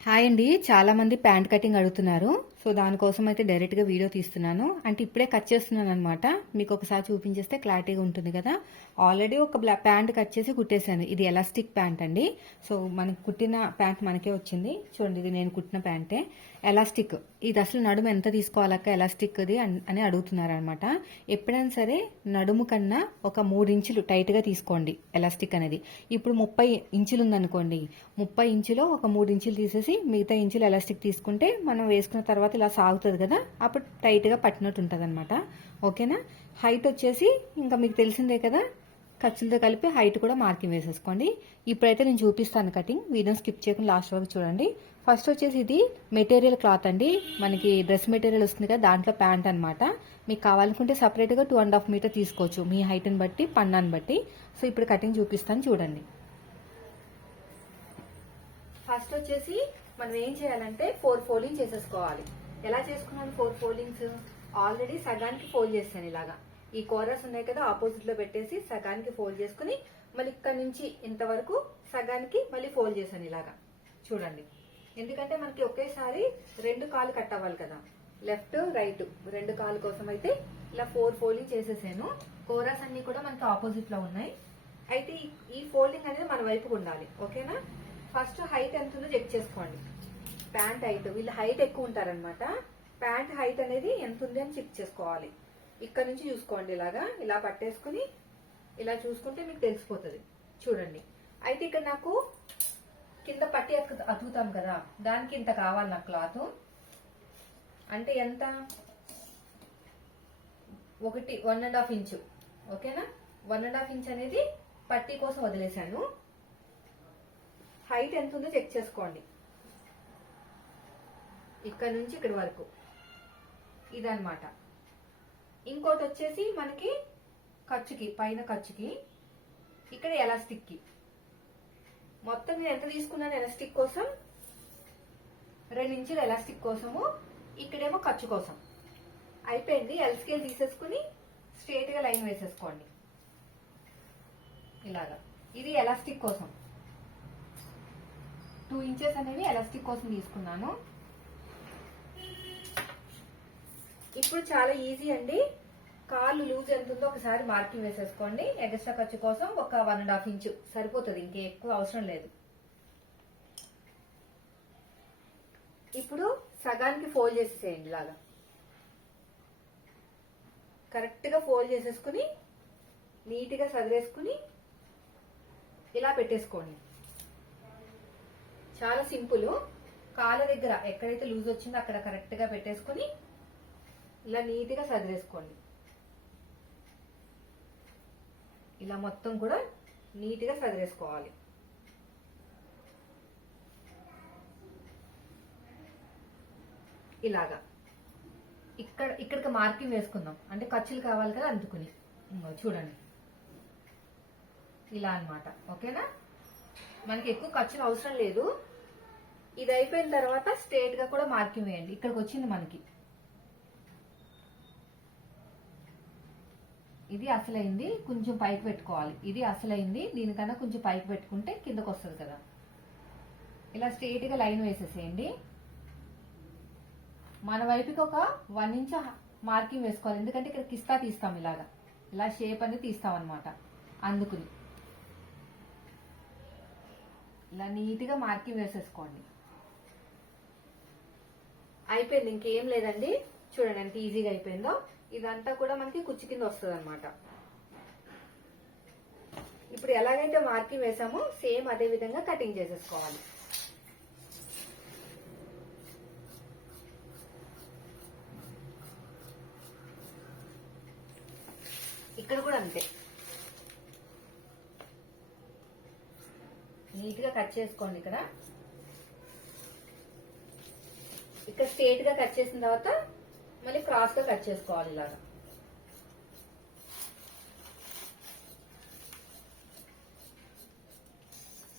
Hi అండి. చాలామంది pant cutting అడుగుతున్నారు. సో దానికోసం అయితే డైరెక్ట్గా వీడియో తీస్తున్నాను. అంటే ఇప్పుడే కట్ చేస్తున్నాను అనమాట మీకు ఒకసారి చూపించేస్తే క్లారిటీగా ఉంటుంది కదా. ఆల్రెడీ ఒక ప్యాంట్ కట్ చేసి కుట్టేశాను. ఇది ఎలాస్టిక్ ప్యాంట్ అండి. సో మనకి కుట్టిన ప్యాంట్ మనకే వచ్చింది. చూడండి ఇది నేను కుట్టిన ప్యాంటే. ఎలాస్టిక్. ఇది అసలు నడుము ఎంత తీసుకోవాలక్క ఎలాస్టిక్ది అని అడుగుతున్నారు అనమాట ఎప్పుడైనా సరే నడుము కన్నా ఒక మూడు ఇంచులు టైట్గా తీసుకోండి ఎలాస్టిక్ అనేది. ఇప్పుడు ముప్పై ఇంచులు ఉందనుకోండి ముప్పై ఇంచులో ఒక మూడు ఇంచులు తీసేసి మిగతా ఇంచులు ఎలాస్టిక్ తీసుకుంటే మనం వేసుకున్న తర్వాత ఇలా సాగుతుంది కదా అప్పుడు టైట్గా పట్టినట్టు ఉంటుంది అనమాట ఓకేనా? హైట్ వచ్చేసి ఇంకా మీకు తెలిసిందే కదా ఖర్చులతో కలిపి హైట్ కూడా మార్కింగ్ వేసేసుకోండి. ఇప్పుడైతే నేను చూపిస్తాను కటింగ్ వీడియో స్కిప్ చేయకుండా లాస్ట్ వరకు చూడండి. ఫస్ట్ వచ్చేసి ఇది మెటీరియల్ క్లాత్ అండి. మనకి డ్రెస్ మెటీరియల్ వస్తుంది కదా దాంట్లో ప్యాంట్ అనమాట మీకు కావాలనుకుంటే సపరేట్గా టూ అండ్ హాఫ్ మీటర్ తీసుకోవచ్చు. మీ హైట్ని బట్టి పన్నాన్ని బట్టి. సో ఇప్పుడు కటింగ్ చూపిస్తాను చూడండి. ఫస్ట్ వచ్చేసి మనం ఏం చేయాలంటే ఫోర్ ఫోల్డింగ్ చేసేసుకోవాలి. ఎలా చేసుకున్నాను ఫోర్ ఫోల్డింగ్స్? ఆల్రెడీ సగానికి ఫోల్డ్ చేస్తాను ఇలాగా. ఈ కోరస్ ఉన్నాయి కదా ఆపోజిట్లో పెట్టేసి సగానికి ఫోల్డ్ చేసుకుని మళ్ళీ ఇక్కడ నుంచి ఇంతవరకు సగానికి మళ్ళీ ఫోల్డ్ చేశాను ఇలాగా. చూడండి. ఎందుకంటే మనకి ఒకేసారి రెండు కాలు కట్ అవ్వాలి కదా. లెఫ్ట్ రైట్ రెండు కాలు కోసం అయితే ఇలా ఫోర్ ఫోల్డింగ్ చేసేసాను. కోరాస్ అన్ని కూడా మనకి ఆపోజిట్లో ఉన్నాయి. అయితే ఈ- ఈ ఫోల్డింగ్ అనేది మన వైపుకు ఉండాలి. ఓకేనా? ఫస్ట్ హైట్ ఎంత ఉందో చెక్ చేసుకోండి. ప్యాంట్ హైట్ వీళ్ళు హైట్ ఎక్కువ ఉంటారనమాట ప్యాంట్ హైట్ అనేది ఎంత ఉంది అని చెక్ చేసుకోవాలి. ఇక్కడ నుంచి చూసుకోండి ఇలాగా ఇలా పట్టేసుకుని ఇలా చూసుకుంటే మీకు తెలిసిపోతుంది. చూడండి. అయితే ఇక్కడ నాకు కింద పట్టి అతుకు- అతుకుతాం కదా దానికి ఇంత కావాలి నాకు క్లాత్ అంటే ఎంత? ఒకటి వన్ అండ్ హాఫ్ ఇంచు ఓకేనా వన్ అండ్ హాఫ్ ఇంచ్ అనేది పట్టీ కోసం వదిలేశాను. హైట్ ఎంత ఉందో చెక్ చేసుకోండి. ఇక్కడ నుంచి ఇక్కడ వరకు. ఇదనమాట ఇంకోటి వచ్చేసి మనకి ఖర్చుకి పైన ఖర్చుకి ఇక్కడ ఎలాస్టిక్కి మొత్తం నేను ఎంత తీసుకున్నాను ఎలాస్టిక్ కోసం? రెండు ఇంచులు ఎలాస్టిక్ కోసము ఇక్కడేమో ఖర్చు కోసం. అయిపోయింది. ఎల్ స్కేల్ తీసేసుకుని స్ట్రేట్గా లైన్ వేసేసుకోండి. ఇలాగా. ఇది ఎలాస్టిక్ కోసం. టూ ఇంచెస్ అనేవి ఎలాస్టిక్ కోసం తీసుకున్నాను. ఇప్పుడు చాలా ఈజీ అండి. కాళ్ళు లూజ్ ఎంత ఉందో ఒకసారి మార్కింగ్ వేసేసుకోండి. ఎగస్ట్రా ఖర్చు కోసం ఒక వన్ అండ్ హాఫ్ ఇంచు సరిపోతుంది. ఇంకే ఎక్కువ అవసరం లేదు. ఇప్పుడు సగానికి ఫోల్డ్ చేసేసేయండి ఇలాగా. కరెక్ట్గా ఫోల్డ్ చేసేసుకుని నీట్గా సదిరేసుకుని ఇలా పెట్టేసుకోండి. చాలా సింపుల్ కాళ్ళ దగ్గర ఎక్కడైతే లూజ్ వచ్చిందో అక్కడ కరెక్ట్గా పెట్టేసుకుని ఇలా నీట్గా సదిరేసుకోండి ఇలా మొత్తం కూడా నీట్గా సదిరేసుకోవాలి ఇలాగా. ఇక్కడ ఇక్కడికి మార్కింగ్ వేసుకుందాం. అంటే ఖర్చులు కావాలి కదా అందుకుని. చూడండి. ఇలా అన్నమాట. ఓకేనా? మనకి ఎక్కువ ఖర్చులు అవసరం లేదు. ఇది అయిపోయిన తర్వాత స్ట్రేట్గా కూడా మార్కింగ్ వేయండి. ఇక్కడికి వచ్చింది మనకి. ఇది అసలైంది కొంచెం పైకి పెట్టుకోవాలి. ఇది అసలైంది దీనికన్నా కొంచెం పైకి పెట్టుకుంటే కిందకు వస్తుంది కదా. ఇలా స్ట్రేట్గా లైన్ వేసేసేయండి. మన వైపుకి ఒక వన్ ఇంచ్ మార్కింగ్ వేసుకోవాలి. ఎందుకంటే ఇక్కడ కిస్తా తీస్తాం ఇలాగా. ఇలా షేప్ అనేది తీస్తాం అనమాట అందుకుని. ఇలా నీట్గా మార్కింగ్ వేసేసుకోండి. అయిపోయింది ఇంకేం లేదండి. చూడండి ఎంత ఈజీగా అయిపోయిందో. ఇదంతా కూడా మనకి కుచ్చి కింద వస్తుంది అనమాట ఇప్పుడు ఎలాగైతే మార్కింగ్ వేసామో సేమ్ అదే విధంగా కటింగ్ చేసేసుకోవాలి. ఇక్కడ కూడా అంతే. నీట్గా కట్ చేసుకోండి ఇక్కడ. ఇక్కడ స్ట్రేట్గా కట్ చేసిన తర్వాత మళ్ళీ క్రాస్గా కట్ చేసుకోవాలి ఇలాగా.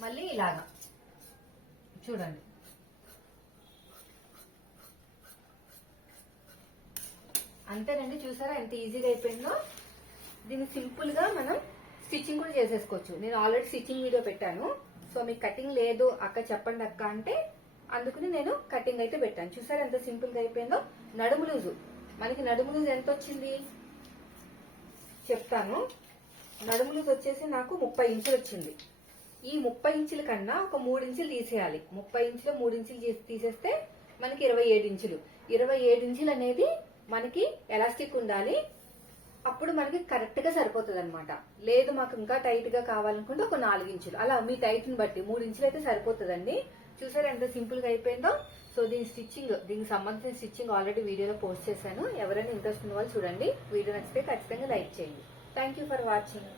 మళ్ళీ ఇలాగా. చూడండి. అంతేనండి చూసారా ఎంత ఈజీగా అయిపోయిందో? దీన్ని సింపుల్గా మనం స్టిచ్చింగ్ కూడా చేసేసుకోవచ్చు. నేను ఆల్రెడీ స్టిచ్చింగ్ వీడియో పెట్టాను. సో మీకు కటింగ్ లేదు అక్క చెప్పండి అక్క అంటే అందుకని నేను కటింగ్ అయితే పెట్టాను. చూసారు ఎంత సింపుల్గా అయిపోయిందో? నడుము లూజు. మనకి నడుము లూజు ఎంత వచ్చింది? చెప్తాను. నడుము లూజు వచ్చేసి నాకు ముప్పై ఇంచులు వచ్చింది. ఈ ముప్పై ఇంచుల కన్నా ఒక మూడు ఇంచులు తీసేయాలి. ముప్పై ఇంచులు మూడు ఇంచులు తీసి- తీసేస్తే మనకి ఇరవై ఏడు ఇంచులు. ఇరవై ఏడు ఇంచులు అనేది మనకి ఎలాస్టిక్ ఉండాలి. అప్పుడు మనకి కరెక్ట్గా సరిపోతుంది అనమాట లేదు మాకు ఇంకా టైట్గా కావాలనుకుంటే ఒక నాలుగు ఇంచులు. అలా మీ టైట్ని బట్టి మూడు ఇంచులు అయితే సరిపోతుందండి. చూసారు ఎంత సింపుల్గా అయిపోయిందో? సో దీని స్టిచ్చింగ్ దీనికి సంబంధించిన స్టిచ్చింగ్ ఆల్రెడీ వీడియోలో పోస్ట్ చేశాను. ఎవరైనా ఇంట్రెస్ట్ ఉన్న వాళ్ళు చూడండి. వీడియో నచ్చితే ఖచ్చితంగా లైక్ చేయండి. Thank you for watching